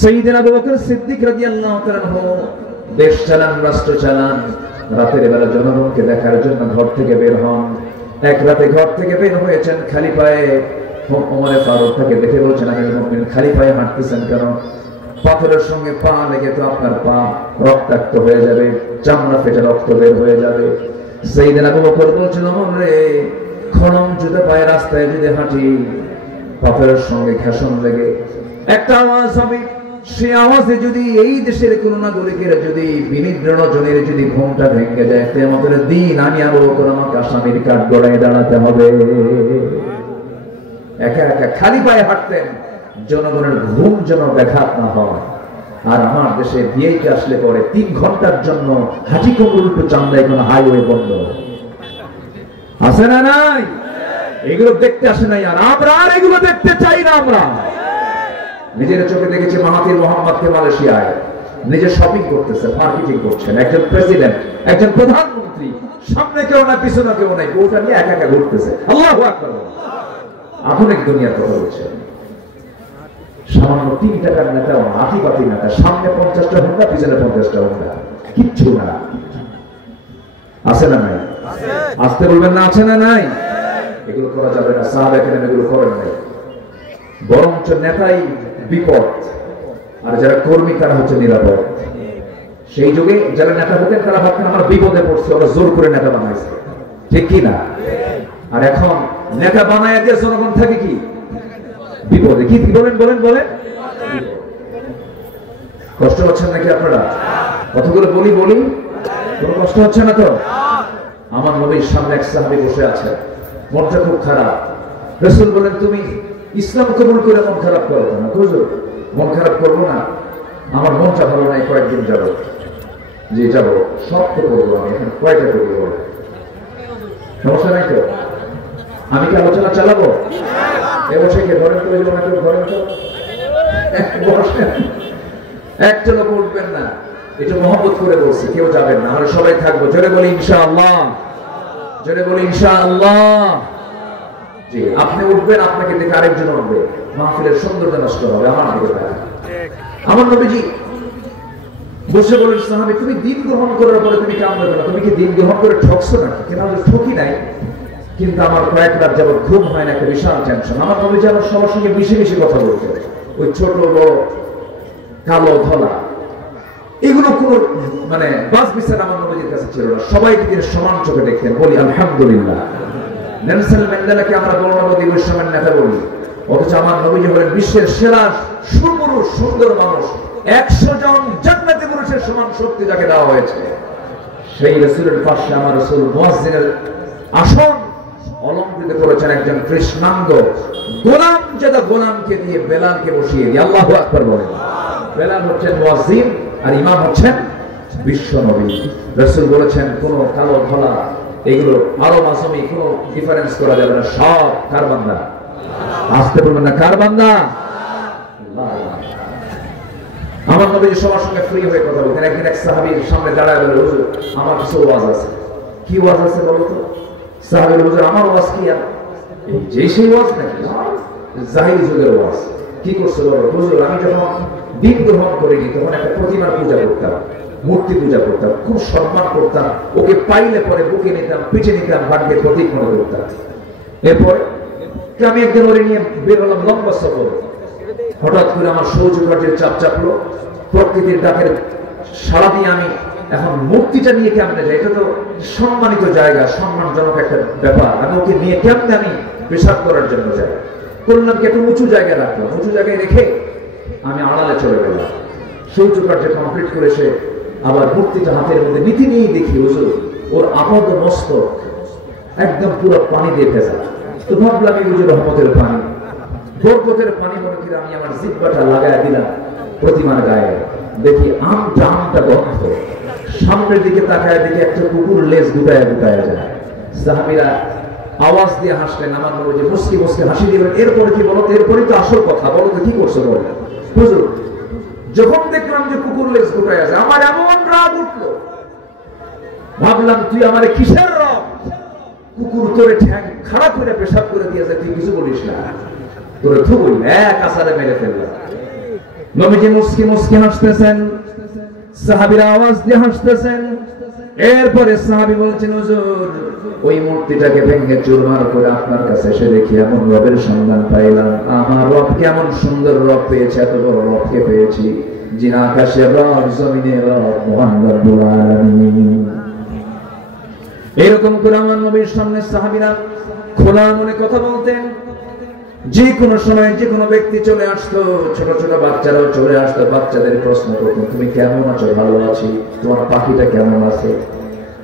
সাইয়েদনা আবু বকর সিদ্দিক রাদিয়াল্লাহু তাআলা আনহু দেশ চালান, রাষ্ট্র চালান, রাতের বেলা জনগণকে দেখার জন্য ঘর থেকে বের হন। এক রাতে ঘর থেকে বের হয়েছেন খালি পায়ে। ওমর ফারুক তাকে দেখে বলছেন, আমিরুল মুমিনিন, খালি পায়ে হাঁটতেছেন কেন? পাথরের সঙ্গে পা লেগে তো আপনার পা রক্তাক্ত হয়ে যাবে, চামড়া ফেটে রক্ত বের হয়ে যাবে। সাইয়েদনা আবু বকর বলছেন, ওমর রে, খড়ম জুতা পায়ে রাস্তায় যদি হাঁটি, পাথরের সঙ্গে ঘাসন লেগে একটা আওয়াজ হবে, সে আওয়াজে যদি এই দেশের কোন নাগরিকের যদি বিনিদ্র জনের যদি ঘুমটা ভেঙে যায়, কিয়ামতের দিন আমি আবু বকর আমাকে আসামির কাঠ গড়ায় দাঁড়াতে হবে। একা একা খালি পায়ে হাঁটতেন, জনগণের ঘুম যেন ব্যাঘাত না হয়। আর আমার দেশে বিয়েতে আসলে পরে 3 ঘন্টার জন্য হাটিকপুর টু চান্দাই কোন হাইওয়ে বন্ধ আছে না নাই? এগুলো দেখতে আসে নাই, আর আমরা আর এগুলো দেখতে চাই না। আমরা নিজের চোখে দেখেছি মাহাথির মোহাম্মদকে মালয়েশিয়ায় নিজে শপিং করতেছে, মার্কেটিং করছেন, একজন প্রেসিডেন্ট, একজন প্রধানমন্ত্রী, সামনে কেউ না, পিছনে কেউ নাই, বউটা নিয়ে একা একা ঘুরতেছে। আল্লাহু আকবার। আধুনিক দুনিয়ার কথা বলছে। সামান্য 3 টাকার নেতা, আতিপাতি নেতা, সামনে 50টা হোন্ডা, পিছনে 50টা হোন্ডা, কিচ্ছু না। আছে না নাই? আসতে বলবেন না, আছে না নাই? এগুলো করা যাবে না। সাহাবা কেরাম এগুলো করেন নাই, বরঞ্চ নেতাই বিপদ, আর যারা কর্মী তারা হচ্ছে নিরাপদ। সেই যুগে যারা নেতা হতেন তারা ভাবতেন আমার বিপদে পড়ছে, ওরা জোর করে নেতা বানাইছে, ঠিক কি না? আর এখন নেতা বানায় দিয়ে জনগণ থাকে কি বিপদে। কি বলেন বলেন বলেন, কষ্ট হচ্ছেন নাকি আপনারা? কতগুলো বলি বলি, কোনো কষ্ট হচ্ছে না তো? আমার নবীর সামনে এক সাহাবী বসে আছে, মনটা খুব খারাপ। রাসূল বলেন, তুমি ইসলাম কবুল করে মন খারাপ করো না। হুজুর, মন খারাপ করবো না, আমার মনটা ভালো নাই, কয়েকদিন যাবো। যে যাবো, সব তো করবো আমি, এখন কয়টা করবো বলো, সমস্যা নাই তো? আমি কি আলোচনা চালাবো? এবছর কে ধরেন তো, এগুলো না কেউ ধরেন তো, একটা লোক উঠবেন না, একটু মহব্বত করে বলছি, কেউ যাবেন না, আমরা সবাই থাকবো। জোরে বলি ইনশাআল্লাহ। জোরে বলি ইনশাআল্লাহ। জি, আপনি উঠবেন, আপনাকে দেখে আরেকজন উঠবে, মাহফিলের সৌন্দর্য নষ্ট হবে। আমার দিকে তাকান। আমার নবীজি বসে বলেন, সাহাবী তুমি দিন গ্রহণ করার পরে তুমি কাঁদবে না, তুমি কি দিন গ্রহণ করে ঠকছো নাকি? কেন আমি ঠকি নাই, কিন্তু আমার কয়েক রাত যাবত ঘুম হয় না, একটা বিশাল টেনশন। আমার নবীজি আমার সবার সঙ্গে মিশে মিশে কথা বলতে, ওই ছোট বড় কালো ধলা এগুলো কোন মানে বাস বিচার আমার নবীজির কাছে ছিল না। সবাইকে তিনি সমান চোখে দেখতেন। বলি আলহামদুলিল্লাহ। নেলসন ম্যান্ডেলাকে আমরা বর্ণবাদী বৈষম্যের নেতা বলি, অথচ আমার নবীজি হলেন বিশ্বের সেরা সুপুরুষ সুন্দর মানুষ। 100 জন জান্নাতি পুরুষের সমান শক্তি যাকে দেওয়া হয়েছে, সেই রাসূলের পাশে আমার রাসূল মুয়াজ্জিনের আসন অলংকৃত করেছেন একজন কৃষ্ণাঙ্গ গোলাম, যেটা গোলামকে দিয়ে বেলালকে বসিয়ে দিয়ে। আল্লাহু আকবার বলেন। বেলাল হচ্ছেন মুয়াজ্জিন আর ইমাম হচ্ছেন বিশ্ব নবী। রাসূল বলেছেন কোন কালো ধলা এগুলো আরো মাসুমি কোন ডিফারেন্স করা যাবে না, সব কার বান্দা? আসতে বলবেন না, কার বান্দা? আমার নবী সবার সঙ্গে ফ্রি হয়ে কথা বলতেন। একদিন এক সাহাবীর সামনে দাঁড়ায় বলে, হুজুর আমার কিছু ওয়াজ আছে। কি ওয়াজ আছে বলো তো? সাহাবী বলে, হুজুর আমার ওয়াজ কি? আর এই যে সেই ওয়াজ নাকি? জাহিলি যুগের ওয়াজ। কি করছে বলো? হুজুর আমি যখন দিন গ্রহণ করিনি তখন একটা প্রতিমার পূজা করতাম, মূর্তি পূজা করতাম, খুব সম্মান করতাম, ওকে পাইলে পরে বুকে নিতাম, পিছে নিতাম, ভাগ্যের প্রতীক মনে করতাম। এরপরে আমি একদিন ওরে নিয়ে বের হলাম লম্বা সফর। হঠাৎ করে আমার সৌজ কার্যের চাপ চাপলো, প্রকৃতির ডাকের সাড়া দিয়ে আমি এখন মূর্তিটা নিয়ে কেমনে যাই? এটা তো সম্মানিত জায়গা, সম্মানজনক একটা ব্যাপার। আমি ওকে নিয়ে কেমনে আমি পেশাব করার জন্য যাই? করলাম কি, একটা উঁচু জায়গায় রাখলাম, উঁচু জায়গায় রেখে আমি আড়ালে চলে গেলাম। সৌজ কার্য কমপ্লিট করে সে আবার মূর্তিটা হাতের মধ্যে নিতে নিয়েই দেখি হুজুর ওর আপাত মস্তক একদম পুরো পানি দিয়ে ভেজা। তো ভাবলাম এই হুজুর রহমতের পানি, বরকতের পানি মনে করে আমি আমার জিহ্বাটা লাগায় দিলাম প্রতিমার গায়ে। দেখি আমটা গন্ধ। সামনের দিকে তাকায় দেখি একটা কুকুর লেজ গুটায় গুটায় যায়। সাহাবীরা আওয়াজ দিয়ে হাসলেন। আমার নবীজি মুস্কি মুস্কি হাসি দিলেন। এরপরে কি বলো? এরপরে তো আসল কথা, বলো তো কি করছো বলো? হুজুর যখন দেখলাম যে কুকুর লেজ গুটায় আছে, আমার এমন রাগ উঠলো, ভাবলাম তুই আমার কিসের রব? কুকুর তোরে ঠ্যাং খাড়া করে পেশাব করে দিয়েছে, তুই কিছু বলিস না, তোরে থুবই এক আসারে মেরে ফেললাম। নবীজি মুস্কি মুস্কি হাসতেছেন, সাহাবীরা আওয়াজ দিয়ে হাসতেছেন। এরপরে সাহাবী বলছেন, হুজুর ওই মূর্তিটাকে ভেঙে চুরমার করে আপনার কাছে এসে দেখি এমন রবের সন্ধান পাইলাম। আমার রব কেমন সুন্দর রব পেয়েছে, এত বড় রবকে পেয়েছি, যিনি আকাশের রব, জমিনের রব, মহান রব্বুল আলামিন। এরকম করে আমার নবীর সামনে সাহাবীরা খোলা মনে কথা বলতেন। যে কোনো সময় যে কোনো ব্যক্তি চলে আসতো, ছোট ছোট বাচ্চারাও চলে আসতো, বাচ্চাদের প্রশ্ন করতো, তুমি কেমন আছো? ভালো আছি। তোমার পাখিটা কেমন আছে?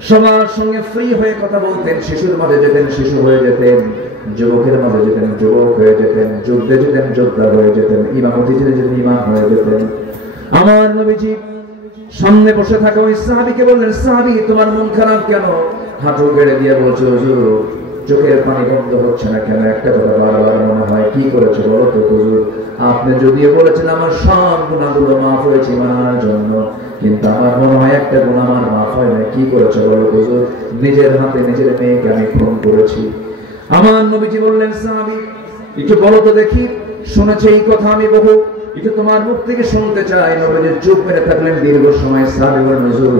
সবার সঙ্গে ফ্রি হয়ে কথা বলতেন। শিশুর মাঝে যেতেন শিশু হয়ে যেতেন, যুবকের মাঝে যেতেন যুবক হয়ে যেতেন, যুদ্ধে যেতেন যোদ্ধা হয়ে যেতেন, ইমামতি যেতেন ইমাম হয়ে যেতেন। আমার নবীজি সামনে বসে থাকা ওই সাহাবীকে বললেন, সাহাবী তোমার মন খারাপ কেন? হাঁটু গেড়ে দিয়ে বলছে, হুজুর চোখের পানি বন্ধ হচ্ছে না কেন? একটা কথা বারবার মনে হয়, কি করেছে বলো তো হুজুর? আপনি যদিও বলেছেন আমার সব গুনাহগুলো মাফ হয়েছে মানার জন্য, কিন্তু আমার মনে হয় একটা গুনাহ আমার মাফ হয় না। কি করেছে বলো হুজুর? নিজের হাতে নিজের মেয়েকে আমি খুন করেছি। আমার নবীজি বললেন, সাহাবী একটু বলো তো দেখি, শুনেছে এই কথা আমি বহু, একটু তোমার মুখ থেকে শুনতে চাই। নবীজি চুপ মেরে থাকলেন দীর্ঘ সময়। সাহাবী বললেন, হুজুর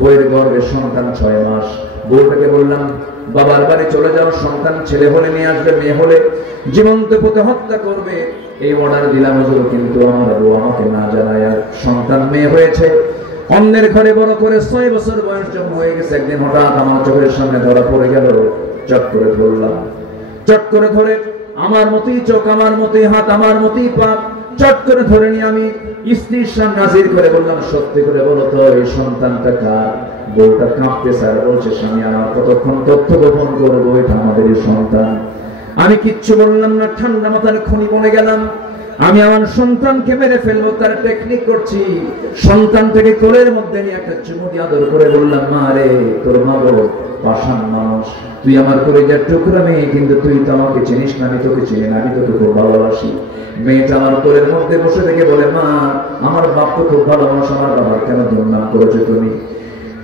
বইয়ের গর্ভে সন্তান 6 মাস। বউটাকে বললাম, বাবার বাড়ি চলে যাও, সন্তান ছেলে হলে নিয়ে আসবে, মেয়ে হলে জীবন্ত পুঁতে হত্যা করবে, এই অর্ডার দিলাম হুজুর। কিন্তু আমার বউ আমাকে না জানায় সন্তান মেয়ে হয়েছে, অন্যের ঘরে বড় করে 6 বছর বয়স যখন হয়ে গেছে, একদিন হঠাৎ আমার চোখের সামনে ধরা পড়ে গেল। চট করে ধরলাম, চট করে ধরে আমার মতোই চোখ, আমার মতোই হাত, আমার মতোই পা, চট করে ধরে নিয়ে আমি স্ত্রীর সামনে হাজির করে বললাম, সত্যি করে বলো তো এই সন্তানটা কার? বউটা কাঁপতে স্যার বলছে, স্বামী আমার কতক্ষণ তথ্য গোপন করবো, এটা আমাদের সন্তান। আমি কিচ্ছু বললাম না, ঠান্ডা মাথার খনি বনে গেলাম। আমি আমার সন্তানকে মেরে ফেলবো তার টেকনিক করছি। সন্তানটাকে কোলের মধ্যে নিয়ে একটা চুমু দিয়ে আদর করে বললাম, মা রে তোর মা বড় পাষাণ মানুষ, তুই আমার কলিজার টুকরা মেয়ে, কিন্তু তুই তো আমাকে চিনিস না, আমি তোকে চিনি না, আমি তোকে খুব ভালোবাসি। মেয়েটা আমার কোলের মধ্যে বসে থেকে বলে, মা আমার বাপ তো খুব ভালোবাসে, আমার বাবার কেন দুর্নাম করেছো তুমি?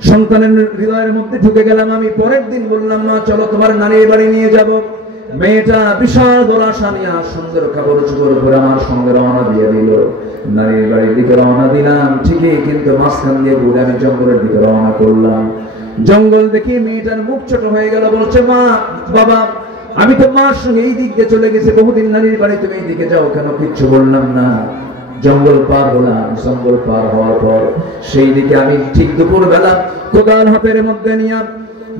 সন্তানের হৃদয়ের মধ্যে ঢুকে গেলাম আমি। পরের দিন বললাম, মা চলো তোমার নানির বাড়ি নিয়ে যাব। মেয়েটা বিশাল বড় আশা নিয়ে সুন্দর কাপড় চোপড় পরে আমার সঙ্গে রওনা দিয়ে দিল। নানির বাড়ির দিকে রওনা দিলাম ঠিকই, কিন্তু মাঝখান দিয়ে ঘুরে আমি জঙ্গলের দিকে রওনা করলাম। জঙ্গল দেখি মেয়েটার মুখ ছোট হয়ে গেল, বলছে, মা বাবা আমি তো মার সঙ্গে এই দিক দিয়ে চলে গেছি বহুদিন, নানির বাড়ি তুমি এই দিকে যাও কেন? কিচ্ছু বললাম না। জঙ্গল পার হলাম। জঙ্গল পার হওয়ার পর সেই দিকে আমি ঠিক দুপুর বেলা কোদাল হাতের মধ্যে নিয়ে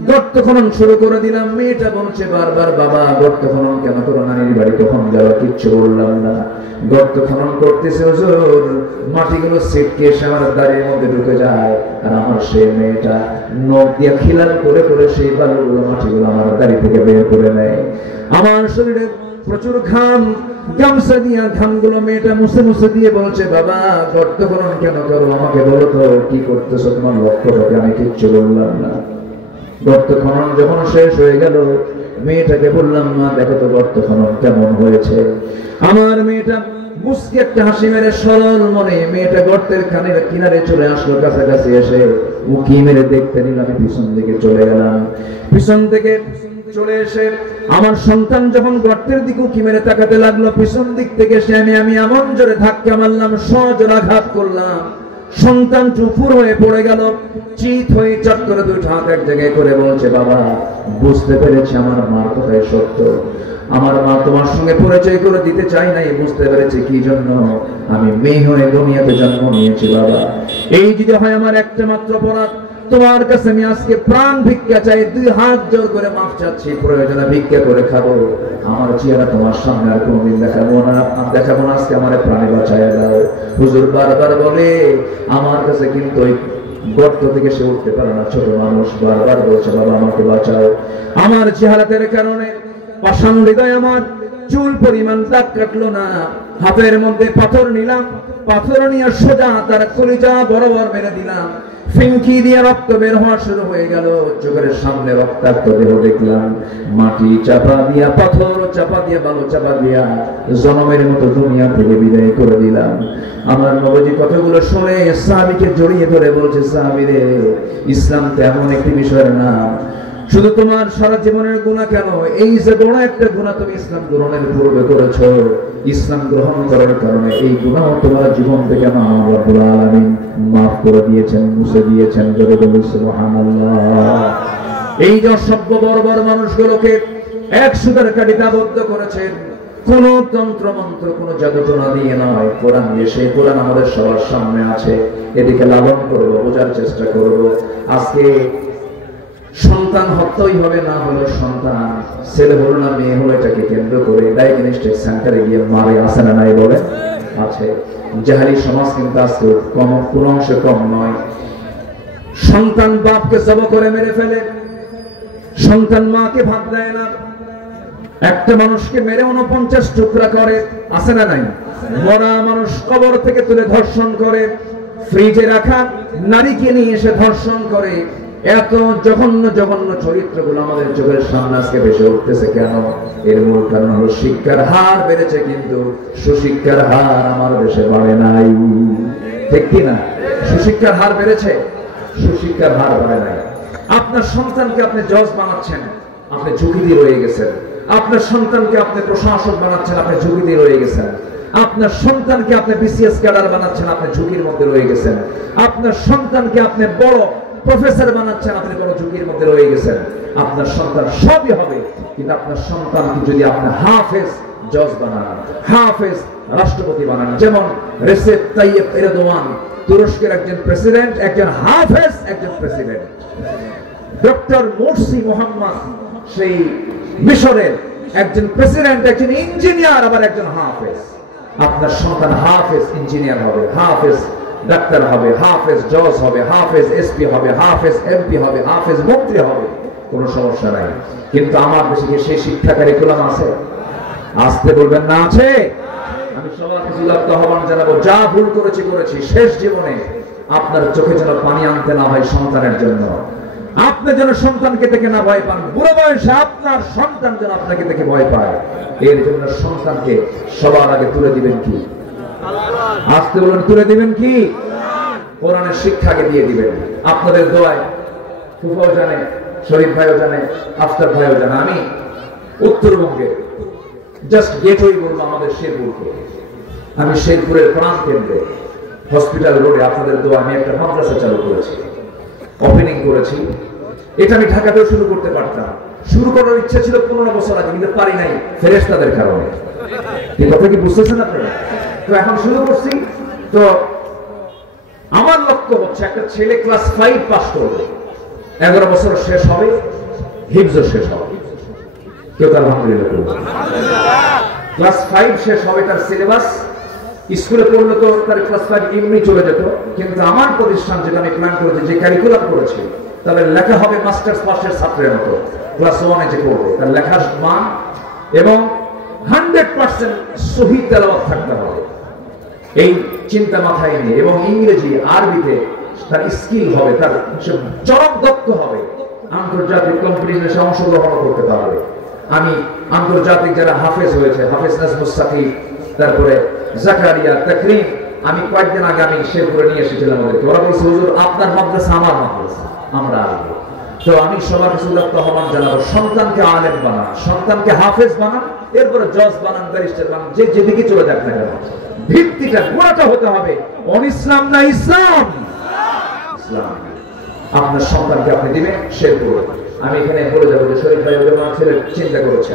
গর্ত খনন শুরু করে দিলাম। মেয়েটা বলছে বারবার, বাবা গর্ত খনন কেন করো? নানির বাড়ি কখন যাওয়া? কিচ্ছু বললাম না। গর্ত খনন করতেছে, হুজুর মাটিগুলো ছিটকে এসে আমার দাঁড়িয়ে মধ্যে ঢুকে যায়, আর আমার সেই মেয়েটা নখ দিয়ে খিলাল করে করে সেই বালুগুলো মাটিগুলো আমার দাড়ি থেকে বের করে নেয়। আমার শরীরে প্রচুর ঘাম, গামছা দিয়া ঘামগুলো মেয়েটা মুছে মুছে দিয়ে বলছে, বাবা গর্ত খনন কেন করো? আমাকে বলো তো কি করতেছো, তোমার লক্ষ্যটাকে? আমি কিচ্ছু বললাম না। গর্ত খনন যখন শেষ হয়ে গেল, মেয়েটাকে বললাম, মা দেখো তো গর্ত খনন কেমন হয়েছে। আমার মেয়েটা মুস্কি একটা হাসি মেরে সরল মনে মেয়েটা গর্তের কিনারে চলে আসলো। কাছাকাছি এসে উকি মেরে দেখতে নিল। আমি পিছন দিকে চলে গেলাম। পিছন থেকে চলে এসে আমার সন্তান যখন গর্তের দিকে উকি মেরে তাকাতে লাগলো, পিছন দিক থেকে এসে আমি এমন জোরে ধাক্কা মারলাম, সজোরে আঘাত করলাম। সন্তান চুপুর হয়ে পড়ে গেল, চিত হয়ে চট করে দুটো হাত এক জায়গায় করে বলছে, বাবা বুঝতে পেরেছি আমার মার কথাই সত্য। আমার মা তোমার সঙ্গে পরিচয় করে দিতে চাই নাই, বুঝতে পেরেছি কি জন্য আমি মেয়ে হয়ে দুনিয়াতে জন্ম নিয়েছি। বাবা এই যদি হয় আমার একটা মাত্র অপরাধ, তোমার কাছে আমি আজকে প্রাণ ভিক্ষা চাই, দুই হাত জোর করে মাফ চাচ্ছি, প্রয়োজনে ভিক্ষা করে খাবো। আমার চেহারা তোমার সামনে আর কোনদিন দেখাবো না, আজকে আমার প্রাণে বাঁচাইয়া দাও। হুজুর বারবার বলে, আমার কাছে কিন্তু ওই গর্ত থেকে সে উঠতে পারে না, ছোট মানুষ, বারবার বলছে, বাবা আমাকে বাঁচাও। আমার চেহারাতের কারণে পাষাণ হৃদয় আমার চুল পরিমাণ দাগ কাটলো না। হাতের মধ্যে পাথর নিলাম, পাথর নিয়ে সোজা তার কলিজা বরাবর মেরে দিলাম। ফিঙ্কি দিয়ে রক্ত বের হওয়া শুরু হয়ে গেল। চোখের সামনে রক্তাক্ত দেহ দেখলাম। মাটি চাপা দিয়া, পাথর চাপা দিয়া, বালু চাপা দিয়া জনমের মতো দুনিয়া থেকে বিদায় করে দিলাম। আমার নবীজি কথাগুলো শুনে সাহাবীকে জড়িয়ে ধরে বলছে, সাহাবী রে, ইসলাম তো এমন একটি বিষয়ের নাম, শুধু তোমার সারা জীবনের গুনাহ কেন, এই যে বড় একটা গুনাহ তুমি ইসলাম গ্রহণের পূর্বে করেছো, ইসলাম গ্রহণ করার কারণে এই গুনাহ তোমার জীবন থেকে আমার রব্বুল আলামিন মাফ করে দিয়েছেন, মুছে দিয়েছেন। জোরে বলুন সুবহানাল্লাহ। এই যে সভ্য বর্বর মানুষগুলোকে এক সুতার কাঠিতে আবদ্ধ করেছেন, কোন তন্ত্র মন্ত্র, কোন জাদুটোনা দিয়ে নয়, কোরআন দিয়ে। সেই কোরআন আমাদের সবার সামনে আছে, এদিকে লালন করবো, বোঝার চেষ্টা করবো। আজকে সন্তান হত্যই হবে, না হলো সন্তান ছেলে হলো না মেয়ে হলো, এটাকে কেন্দ্র করে ডায়াগনস্টিক সেন্টারে গিয়ে মারে, আছে না নাই বলে? আছে। জাহেলি সমাজ কিন্তু আজকে কোন অংশে কম নয়। সন্তান বাপকে জব করে মেরে ফেলে, সন্তান মাকে ভাত দেয় না। একটা মানুষকে মেরে 49 টুকরা করে, আছে না নাই? মরা মানুষ কবর থেকে তুলে ধর্ষণ করে, ফ্রিজে রাখা নারীকে নিয়ে এসে ধর্ষণ করে। এত জঘন্য জঘন্য চরিত্রগুলো আমাদের চোখের সামনে আজকে ভেসে উঠতেছে কেন? এর মূল কারণ হলো শিক্ষার হার বেড়েছে, কিন্তু সুশিক্ষার হার আমার দেশে বাড়ে নাই। ঠিক কি না? সুশিক্ষার হার বেড়েছে, সুশিক্ষার হার বাড়ে নাই। আপনার সন্তানকে আপনি জজ বানাচ্ছেন, আপনি ঝুঁকি দিয়ে রয়ে গেছেন। আপনার সন্তানকে আপনি প্রশাসক বানাচ্ছেন, আপনি ঝুঁকি দিয়ে রয়ে গেছেন। আপনার সন্তানকে আপনি বিসিএস ক্যাডার বানাচ্ছেন, আপনি ঝুঁকির মধ্যে রয়ে গেছেন। আপনার সন্তানকে আপনি বড় প্রফেসর বানাচ্ছেন, আপনি বড় ঝুঁকির মধ্যে রয়ে গেছেন। আপনার সন্তান সবই হবে, কিন্তু আপনার সন্তানকে যদি আপনি হাফেজ জজ বানান, হাফেজ রাষ্ট্রপতি বানান, যেমন রেসেপ তাইয়েব এরদোয়ান তুরস্কের একজন প্রেসিডেন্ট, একজন হাফেজ, একজন প্রেসিডেন্ট। ডক্টর মুরসি মোহাম্মদ সেই মিশরের একজন প্রেসিডেন্ট, একজন ইঞ্জিনিয়ার, আবার একজন হাফেজ। আপনার সন্তান হাফেজ ইঞ্জিনিয়ার হবে, হাফেজ ডাক্তার হবে, হাফেজ জজ হবে, হাফেজ এসপি হবে, হাফেজ এমপি হবে, হাফেজ মন্ত্রী হবে, কোনো সমস্যা নাই। কিন্তু আমার দেশে কি সেই শিক্ষা কারিকুলাম আছে? আসতে বলবেন না আছে? আমি সবার কাছে আহ্বান জানাবো, যা ভুল করেছি করেছি, শেষ জীবনে আপনার চোখে যেন পানি আনতে না হয় সন্তানের জন্য। আপনি যেন সন্তানকে দেখে না ভয় পান, বুড়ো বয়সে আপনার সন্তান যেন আপনাকে দেখে ভয় পায়। এর জন্য সন্তানকে সবার আগে তুলে দিবেন কি? আসতে বলুন, তুলে দিবেন কি? কোরআনের শিক্ষাকে দিয়ে দিবেন। আপনাদের দোয়ায় ফুফাও জানে, শরীফ ভাইও জানে, আফতার ভাইও জানে, আমি উত্তরবঙ্গে জাস্ট গেটওয়ে বলবো আমাদের শেরপুরকে। আমি শেরপুরের প্রাণ কেন্দ্রে হসপিটাল রোডে আপনাদের দোয়া আমি একটা মাদ্রাসা চালু করেছি, ওপেনিং করেছি। এটা আমি ঢাকাতেও শুরু করতে পারতাম, শুরু করার ইচ্ছা ছিল 15 বছর আগে, কিন্তু পারি নাই ফেরেশতাদের কারণে। এই কথা কি বুঝতেছেন আপনারা? তো এখন শুরু করছি। তো আমার লক্ষ্য হচ্ছে একটা ছেলে ক্লাস 5 পাস করবে, 11 বছর শেষ হবে, হিফজও শেষ হবে। কেউ তার আলহামদুলিল্লাহ। ক্লাস 5 শেষ হবে, তার সিলেবাস স্কুলে পড়লে তো তার ক্লাস 5 এমনি চলে যেত, কিন্তু আমার প্রতিষ্ঠান যেটা আমি প্ল্যান করেছি, যে ক্যারিকুলাম করেছি, তাহলে লেখা হবে মাস্টার্স পাশের ছাত্রের মতো। ক্লাস 1 এ যে পড়বে তার লেখার মান এবং 100% সহি তেলাওয়াত থাকতে হবে, এই চিন্তা মাথায় নিয়ে, এবং ইংরেজি আরবিতে তার স্কিল হবে, তার চরম দক্ষ হবে, আন্তর্জাতিক কম্পিটিশনে অংশগ্রহণ করতে পারবে। আমি আন্তর্জাতিক যারা হাফেজ হয়েছে, হাফেজ নাজমুস সাকিব, তারপরে জাকারিয়া, তাকরিম, আমি কয়েকদিন আগে আমি শেরপুরে নিয়ে এসেছিলাম ওদেরকে। ওরা বলছে হুজুর আপনার মাদ্রাসা আমার মাদ্রাসা, আমরা আসবো। তো আমি সবার কাছে আহ্বান জানাবো, সন্তানকে আলেম বানান, সন্তানকে হাফেজ বানান, এরপরে জজ বানান, ব্যারিস্টার বানান, যে যেদিকে চলে যাক না কেন, ভিত্তিটা গোড়াটা হতে হবে অন ইসলাম না ইসলাম। ইসলাম আপনার সন্তানকে আপনি দিবেন শেরপুর। আমি এখানে বলে যাবো যে শরীফ ভাই ওদের আমার ছেলে চিন্তা করেছে,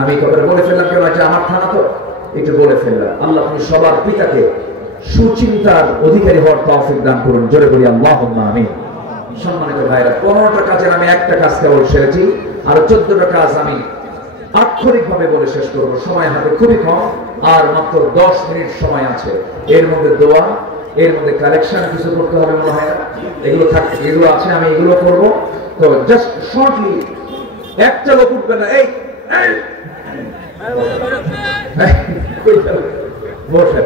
আমি কথাটা বলে ফেললাম, কেন আছে আমার থানা তো একটু বলে ফেললাম। আল্লাহ আপনি সবার পিতাকে সুচিন্তার অধিকারী হওয়ার তৌফিক দান করুন, জোরে বলি আল্লাহুম্মা আমিন। সম্মানিত ভাইরা, 15টা কাজের আমি একটা কাজ কেবল সেরেছি, আর 14টা কাজ আমি আক্ষরিক ভাবে বলে শেষ করবো। সময় হাতে খুবই কম, আর মাত্র 10 মিনিট সময় আছে। এর মধ্যে দোয়া, এর মধ্যে কালেকশন কিছু করতে হবে মনে হয় না, এগুলো থাকবে, এগুলো আছে, আমি এগুলো করবো। তো জাস্ট শর্টলি একটা লোক উঠবে না, এই বসে।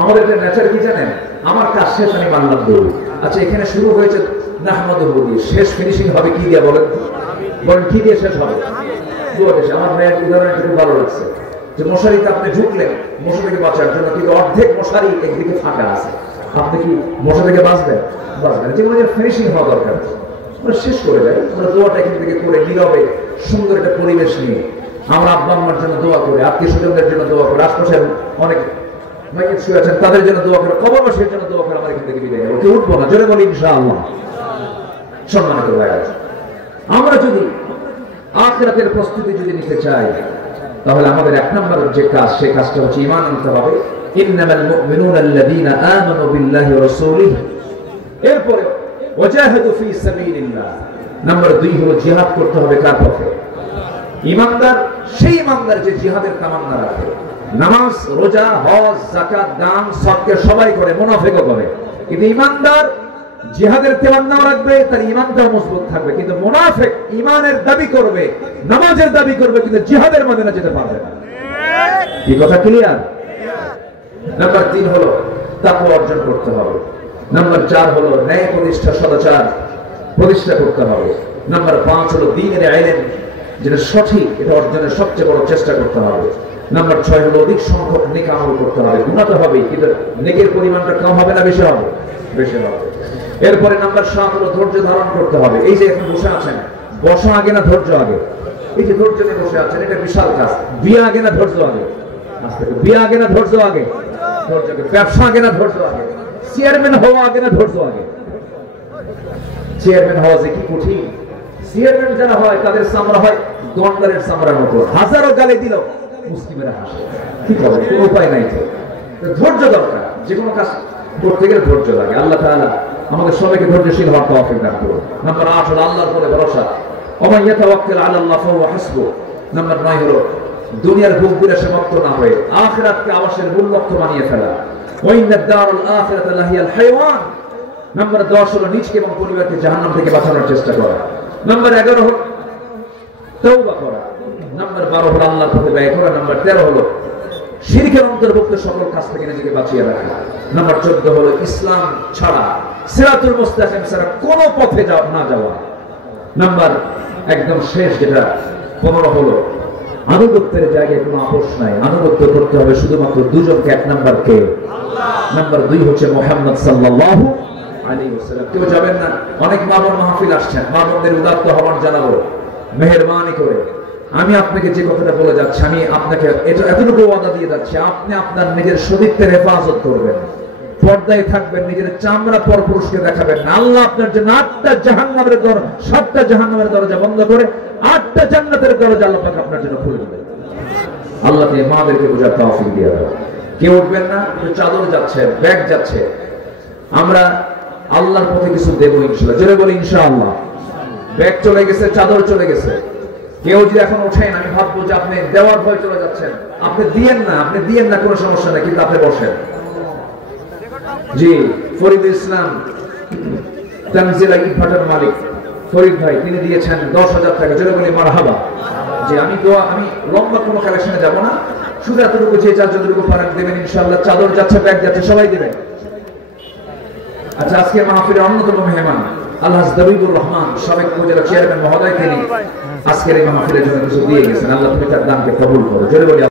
আমাদের একটা নেচার কি জানেন, আমার কাজ শেষ আমি মানলাম দৌড়। আচ্ছা এখানে শুরু হয়েছে নাহমাদুহু দিয়ে, শেষ ফিনিশিং হবে কি দিয়ে বলেন? বলেন কি দিয়ে শেষ হবে? আমার মেয়ের উদাহরণ একটু ভালো লাগছে, যে মশারিতে আপনি ঢুকলেন মশা থেকে বাঁচার জন্য, কিন্তু অর্ধেক মশারি একদিকে ফাঁকা আছে, আপনি কি মশা থেকে বাঁচবেন? বাঁচবেন। যেগুলো ফিনিশিং হওয়া দরকার আমরা শেষ করে যাই। আমরা দোয়াটা এখান থেকে করে নীরবে সুন্দর একটা পরিবেশ নিয়ে আমরা আব্বা আম্মার জন্য দোয়া করে, আত্মীয় স্বজনদের জন্য দোয়া করে, আশপাশের অনেক মাইকে শুয়ে আছেন তাদের জন্য দোয়া করে, কবরবাসীর জন্য দোয়া করে, আমার এখান থেকে বিদায় নেব। কেউ উঠবো না, জোরে বলি ইনশাআল্লাহ। সম্মানিত ভাইরা, আমরা যদি আখিরাতের প্রস্তুতি যদি নিতে চাই, তাহলে আমাদের 1 নম্বর যে কাজ, সেই কাজটা হচ্ছে ঈমান আনতে হবে। ইন্নামাল মুমিনুনা আল্লাযীনা আমানু বিল্লাহি ওয়া রাসূলিহি, এরপরে ওয়াজাহাদু ফি সাবিলিল্লাহ। নাম্বার 2 হলো জিহাদ করতে হবে কার পথে? ঈমানদার সেই ঈমানদার যে জিহাদের তামান্না রাখে, নামাজ, রোজা, হজ, যাকাত, দান, সদকা সবাই করে, মুনাফিকও করে, কিন্তু ঈমানদার জিহাদের তামান্নাও রাখবে, তার ঈমানটাও মজবুত থাকবে। কিন্তু মুনাফিক ঈমানের দাবি করবে, নামাজের দাবি করবে, কিন্তু জিহাদের ময়দানে যেতে পারবে না। এই কথা ক্লিয়ার? নাম্বার 3 হলো তাকওয়া অর্জন করতে হবে। নাম্বার 4 হলো ন্যায় প্রতিষ্ঠা, সদাচার প্রতিষ্ঠা করতে হবে। নাম্বার 5 হলো দ্বীনের ইলম, যেটা সঠিক, এটা অর্জনের সবচেয়ে বড় চেষ্টা করতে হবে। নাম্বার 6 হলো অধিক সংখ্যক নেক আমল করতে হবে। গুনাহটা হবে, কিন্তু নেকের পরিমাণটা কম হবে না বেশি হবে? বেশি হবে। এরপরে নাম্বার 7 হলো ধৈর্য ধারণ করতে হবে। এই যে এখন বসে আছেন, বসা আগে না ধৈর্য আগে? এই যে ধৈর্য নিয়ে বসে আছেন, এটা বিশাল কাজ। বিয়ে আগে না ধৈর্য আগে? বিয়ে আগে না ধৈর্য আগে? ধৈর্য আগে। ব্যবসা আগে না ধৈর্য আগে? চেয়ারম্যান হওয়া আগে না ধৈর্য আগে? চেয়ারম্যান হওয়া যে কি কঠিন! চেয়ারম্যান যারা হয় তাদের চামড়া হয় গন্ডারের চামড়ার মতো, হাজারো গালি দিল মুসলিমেরা হাসে। কি করে? কোনো উপায় নাই। তো ধৈর্য দরকার, যে কোনো কাজ করতে গেলে ধৈর্য লাগে। আল্লাহ তাআলা আমাদের সবাইকে ধৈর্যশীল হওয়ার তৌফিক দান করুন। নাম্বার 8 হলো আল্লাহর উপরে ভরসা। ওয়া ইয়াতাওয়াক্কাল আলা আল্লাহ ফাহুয়া হাসবুহ। নাম্বার 9 হলো দুনিয়ার ভোগ বিলাসে মত্ত না হয়ে আখিরাতকে আবাসের মূল লক্ষ্য বানিয়ে ফেলা। ওয়া ইন্নাদ দারুল আখিরাতা লাহিয়াল হায়াওয়ান। নাম্বার 10 হলো নিজকে এবং পরিবারকে জাহান্নাম থেকে বাঁচানোর চেষ্টা করা। নাম্বার 11 হলো তওবা করা। নাম্বার 12 হলো আল্লাহর পথে ব্যয় করা। নাম্বার 13 হলো শিরকের অন্তর্ভুক্ত সকল কাজ থেকে নিজেকে বাঁচিয়ে রাখা। নাম্বার 14 হলো ইসলাম ছাড়া, সিরাতুল মুস্তাকিম ছাড়া কোনো পথে না যাওয়া। নাম্বার একদম শেষ যেটা 15 হলো আনুগত্যের জায়গায় কোনো আপোষ নাই, আনুগত্য করতে হবে শুধুমাত্র দুজনকে। 1 নাম্বার কে? আল্লাহ। নাম্বার 2 হচ্ছে মুহাম্মদ সাল্লাল্লাহু আলাইহি ওয়াসাল্লাম। কেউ যাবেন না? অনেক মা বোন মাহফিল আসছেন, মা বোনদের উদাত্ত আহ্বান জানাবো, মেহেরবানি করে আমি আপনাকে যে কথাটা বলে যাচ্ছি, আমি আপনাকে এতটুকু ওয়াদা দিয়ে যাচ্ছি, আপনি আপনার নিজের সতীত্বের হেফাজত করবেন, পর্দায় থাকবেন, নিজের চামড়া পর পুরুষকে দেখাবেন না। আল্লাহ আপনার জন্য 8টা জাহান্নামের দরজা, 7টা জাহান্নামের দরজা বন্ধ করে 8টা জান্নাতের দরজা আল্লাহ পাক আপনার জন্য খুলে দেবেন। আল্লাহ কে মাদেরকে বোঝার তৌফিক দিয়ে দাও। কেউ উঠবেন না, চাদর যাচ্ছে, ব্যাগ যাচ্ছে, আমরা আল্লাহর পথে কিছু দেবো ইনশাআল্লাহ। জোরে বলি ইনশাআল্লাহ। ব্যাগ চলে গেছে, চাদর চলে গেছে, কেউ যদি এখন ওঠেন আমি ভাববো যে আপনি দেওয়ার ভয় চলে যাচ্ছেন, আপনি দিয়েন না, আপনি দিয়েন না, কোনো সমস্যা নেই, কিন্তু আপনি বসেন। জি ফরিদ ইসলাম তানজিলা ইটভাটার মালিক ফরিদ ভাই, তিনি দিয়েছেন 10,000 টাকা। জোরে বলি মারহাবা। যে আমি লম্বা কোনো কালেকশনে যাব না, শুধু এতটুকু যে চার যতটুকু ফারাক দেবেন ইনশাআল্লাহ। চাদর যাচ্ছে, ব্যাগ যাচ্ছে, সবাই দেবেন। আচ্ছা, আজকে মাহফিলের অন্যতম মেহমান আলহাজ দবিবুর রহমান, সাবেক উপজেলা চেয়ারম্যান মহোদয়, তিনি আজকের এই মাহফিলের জন্য কিছু দিয়ে গেছেন। আল্লাহ তুমি তার দানকে কবুল করো। জোরে বলি